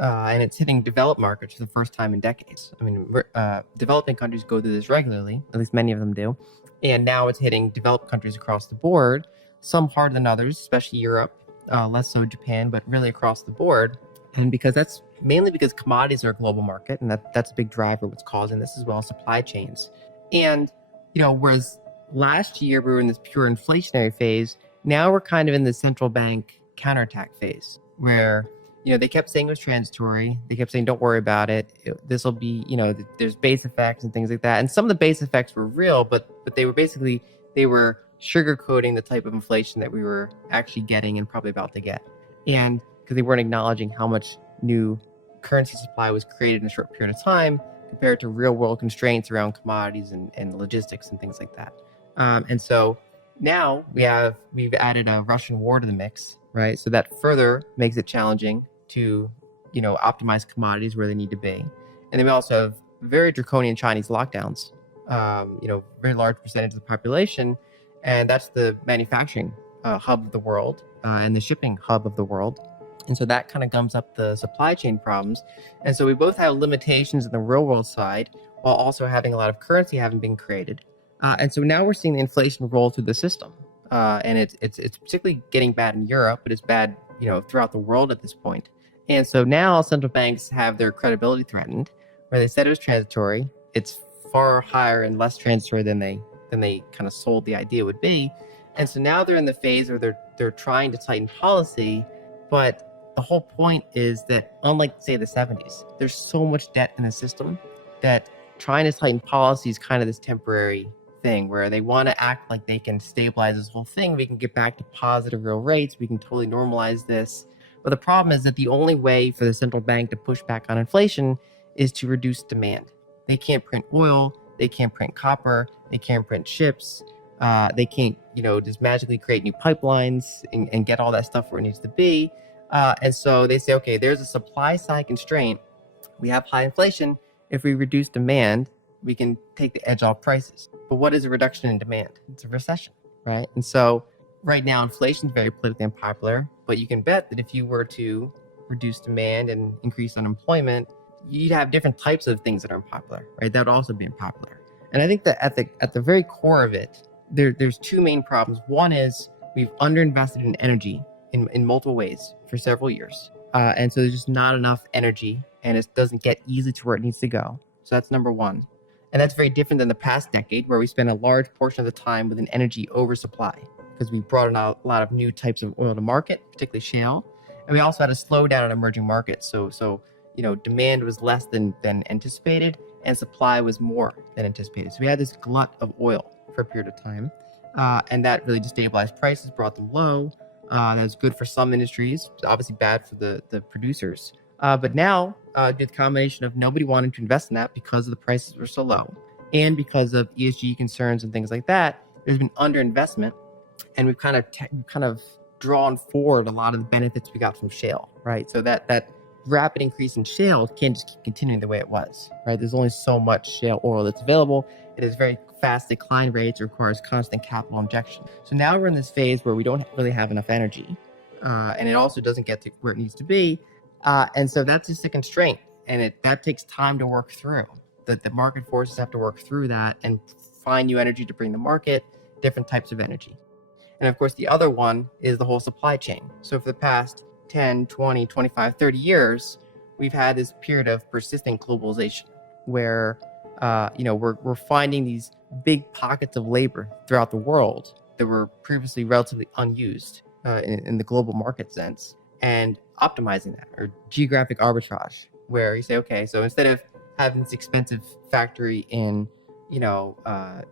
and it's hitting developed markets for the first time in decades. I mean, developing countries go through this regularly, at least many of them do, and now it's hitting developed countries across the board, some harder than others, especially Europe, less so Japan, but really across the board. And because that's mainly because commodities are a global market, and that's a big driver what's causing this as well, supply chains. And, whereas last year we were in this pure inflationary phase, now we're kind of in the central bank counterattack phase where, they kept saying it was transitory. They kept saying, don't worry about it. This will be, there's base effects and things like that. And some of the base effects were real, but they were sugarcoating the type of inflation that we were actually getting and probably about to get. And because they weren't acknowledging how much new currency supply was created in a short period of time compared to real world constraints around commodities and logistics and things like that. And so now we've added a Russian war to the mix, right? So that further makes it challenging to, optimize commodities where they need to be. And then we also have very draconian Chinese lockdowns, very large percentage of the population. And that's the manufacturing hub of the world and the shipping hub of the world. And so that kind of gums up the supply chain problems. And so we both have limitations in the real world side while also having a lot of currency having been created. And so now we're seeing the inflation roll through the system. And it's particularly getting bad in Europe, but it's bad, throughout the world at this point. And so now central banks have their credibility threatened, where they said it was transitory. It's far higher and less transitory than they kind of sold the idea would be. And so now they're in the phase where they're trying to tighten policy, but the whole point is that unlike, say, the 70s, there's so much debt in the system that trying to tighten policy is kind of this temporary thing where they want to act like they can stabilize this whole thing. We can get back to positive real rates. We can totally normalize this. But the problem is that the only way for the central bank to push back on inflation is to reduce demand. They can't print oil. They can't print copper. They can't print ships. They can't, just magically create new pipelines and get all that stuff where it needs to be. And so they say, okay, there's a supply side constraint. We have high inflation. If we reduce demand, we can take the edge off prices. But what is a reduction in demand? It's a recession, right? And so right now, inflation is very politically unpopular, but you can bet that if you were to reduce demand and increase unemployment, you'd have different types of things that are unpopular, right? That would also be unpopular. And I think that at the very core of it, there's two main problems. One is we've underinvested in energy in multiple ways for several years. And so there's just not enough energy and it doesn't get easily to where it needs to go. So that's number one. And that's very different than the past decade where we spent a large portion of the time with an energy oversupply because we brought in a lot of new types of oil to market, particularly shale. And we also had a slowdown in emerging markets. So demand was less than anticipated and supply was more than anticipated. So we had this glut of oil for a period of time. And that really destabilized prices, brought them low. That was good for some industries, obviously bad for the producers. But now, due to the combination of nobody wanting to invest in that because the prices were so low and because of ESG concerns and things like that, there's been underinvestment. And we've kind of drawn forward a lot of the benefits we got from shale, right? So that rapid increase in shale can't just keep continuing the way it was, right? There's only so much shale oil that's available. It has very fast decline rates, requires constant capital injection. So now we're in this phase where we don't really have enough energy, and it also doesn't get to where it needs to be. And so that's just a constraint, and that takes time to work through. The market forces have to work through that and find new energy to bring to market, different types of energy. And of course, the other one is the whole supply chain. So for the past 10, 20, 25, 30 years, we've had this period of persistent globalization where, we're finding these big pockets of labor throughout the world that were previously relatively unused in the global market sense and optimizing that, or geographic arbitrage, where you say, okay, so instead of having this expensive factory in,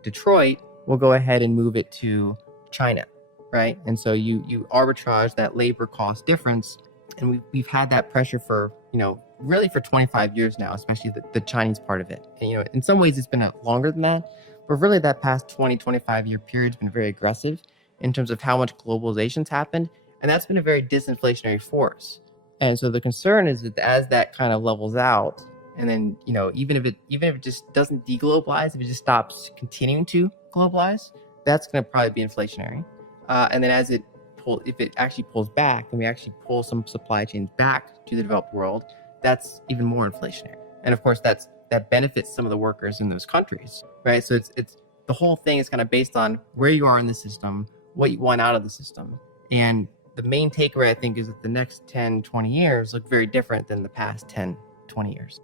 Detroit, we'll go ahead and move it to China, right? And so you arbitrage that labor cost difference. And we've had that pressure for, really for 25 years now, especially the Chinese part of it. And, in some ways it's been longer than that, but really that past 20, 25 year period has been very aggressive in terms of how much globalization's happened. And that's been a very disinflationary force. And so the concern is that as that kind of levels out, and then, even if it just doesn't deglobalize, if it just stops continuing to globalize, that's going to probably be inflationary. And then if it actually pulls back, and we actually pull some supply chains back to the developed world, that's even more inflationary. And of course, that benefits some of the workers in those countries, right? So it's the whole thing is kind of based on where you are in the system, what you want out of the system. And the main takeaway, I think, is that the next 10, 20 years look very different than the past 10, 20 years.